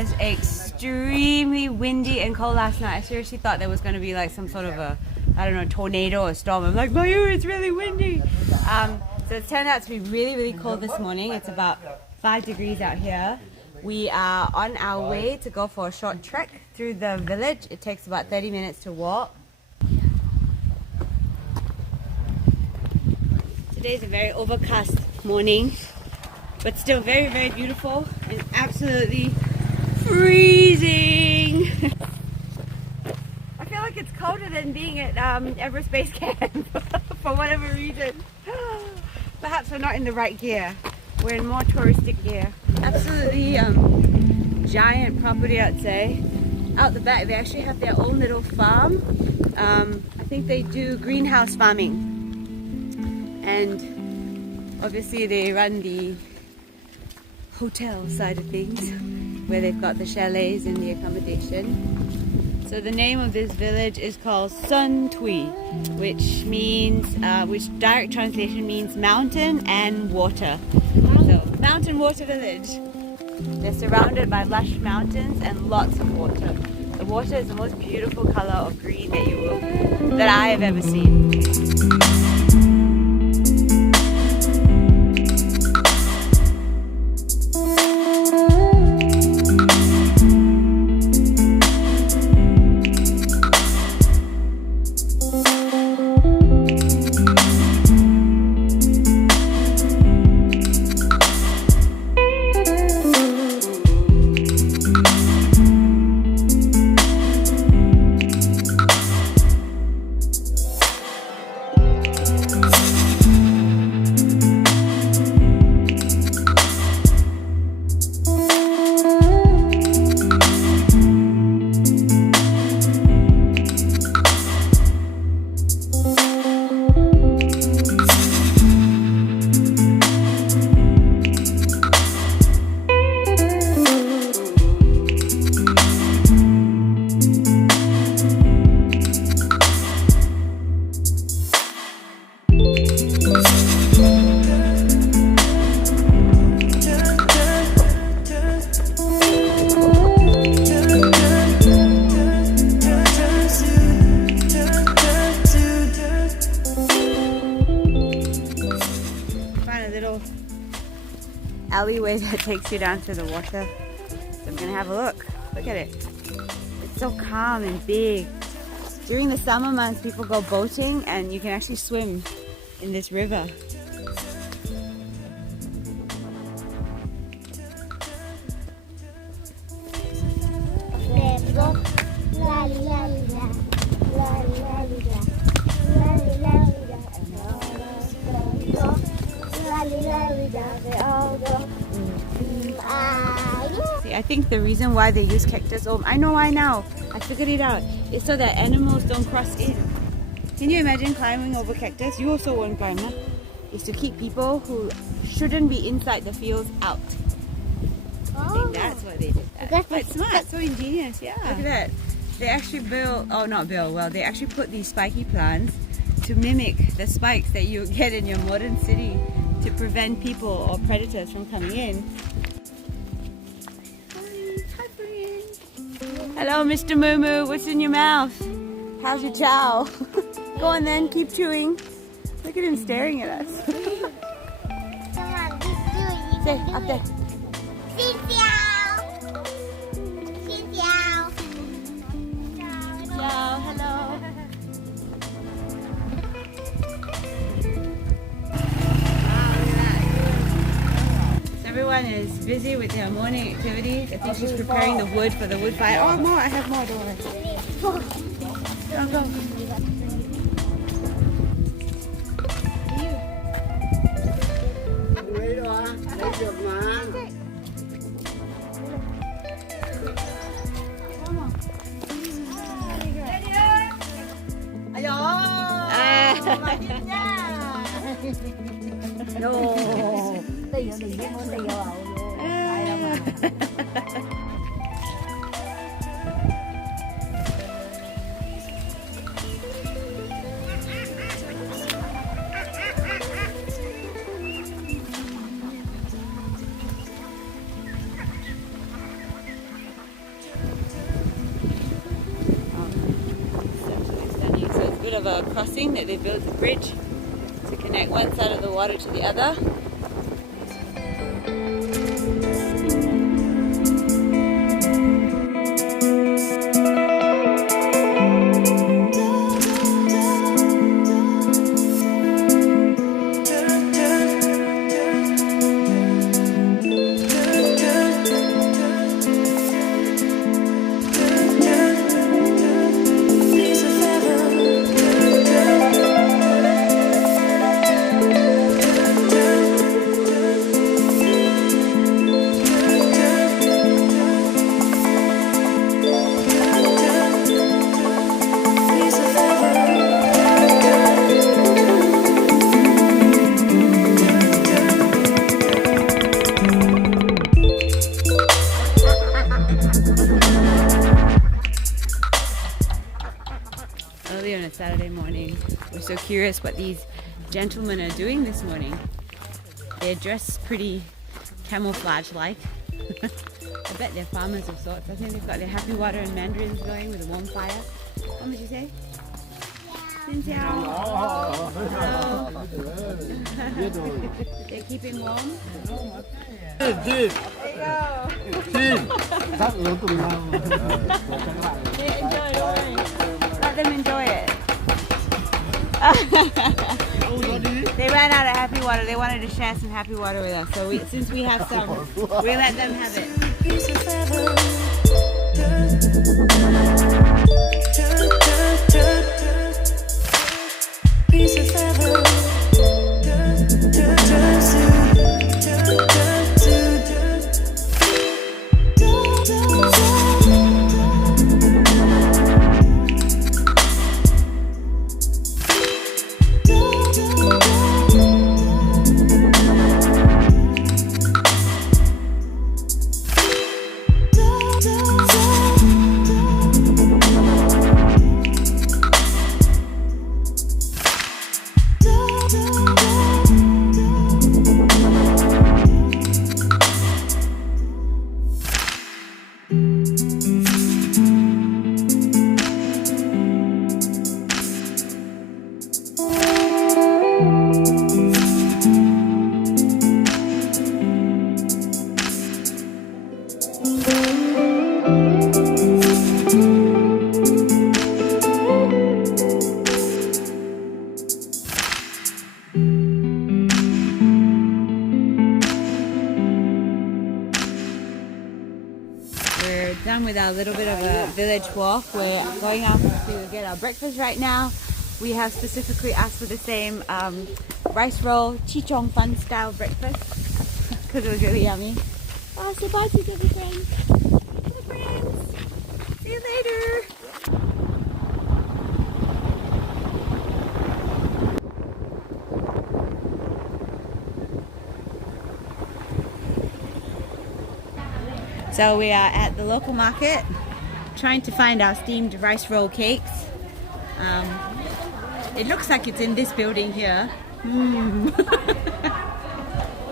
was extremely windy and cold last night. I seriously thought there was going to be like some sort of a, I don't know, tornado or storm. I'm like, Mayu, it's really windy. So it's turned out to be really, really cold this morning. It's about 5 degrees out here. We are on our way to go for a short trek through the village. It takes about 30 minutes to walk. Today's a very overcast morning, but still very, very beautiful and absolutely freezing. I feel like it's colder than being at Everest Base Camp for whatever reason. Perhaps we're not in the right gear. We're in more touristic gear. Absolutely giant property, I'd say. Out the back, they actually have their own little farm. I think they do greenhouse farming. And obviously they run the hotel side of things, where they've got the chalets and the accommodation. So the name of this village is called Sun Tui, which means, which direct translation means mountain and water. So mountain water village. They're surrounded by lush mountains and lots of water. The water is the most beautiful color of green that I have ever seen. Alleyway that takes you down to the water. So I'm gonna have a look. Look at it. It's so calm and big. During the summer months, people go boating and you can actually swim in this river. See, I think the reason why they use cactus, I know why now. I figured it out. It's so that animals don't cross in. Can you imagine climbing over cactus? You also won't climb, huh? It's to keep people who shouldn't be inside the fields out. I think that's why they did that. Quite smart, so ingenious, yeah. Look at that. They actually they actually put these spiky plants to mimic the spikes that you get in your modern city to prevent people or predators from coming in. Hi, friend. Hello, Mr. Moo Moo. What's in your mouth? How's your chow? Go on then, keep chewing. Look at him staring at us. Say, up there. Ciao, hello. Everyone is busy with their morning activities. I think she's preparing the wood for the wood fire. Oh, more! I have more, don't worry. Go. bit of a crossing that they built a bridge to connect one side of the water to the other. Early on a Saturday morning, we're so curious what these gentlemen are doing this morning. They're dressed pretty camouflage-like. I bet they're farmers of sorts. I think they've got their happy water and mandarins going with a warm fire. What would you say? Hello. They're keeping warm. There you go. Let them enjoy it. They ran out of happy water. They wanted to share some happy water with us. So since we have some, we let them have it. We're done with our little bit of a village walk. We're going out to get our breakfast right now. We have specifically asked for the same rice roll, chichong fun style breakfast because it was really yummy. Oh, say bye to the friends. Bye friends. See you later. So we are at the local market trying to find our steamed rice roll cakes. It looks like it's in this building here.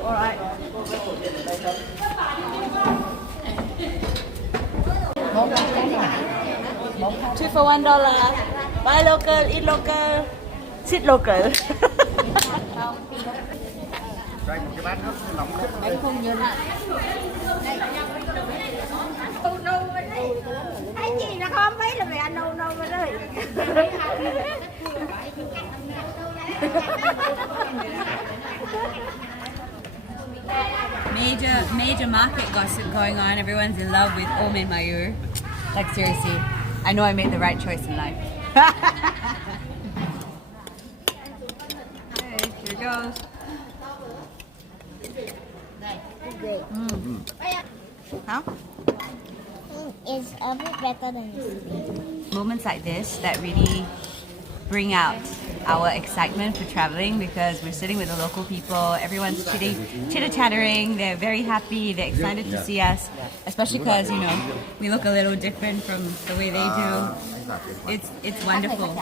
Alright. 2 for $1. Buy local, eat local, sit local. Anh không nhớ lại. Thấy gì nó không mấy là mẹ anh nâu nâu rồi đấy. Major market gossip going on. Everyone's in love with Ome Mayur. Like seriously, I know I made the right choice in life. Okay, here goes. How? It's a bit better than yesterday. Moments like this that really bring out our excitement for traveling because we're sitting with the local people, everyone's chitter-chattering, they're very happy, they're excited to see us, especially because, you know, we look a little different from the way they do. It's wonderful.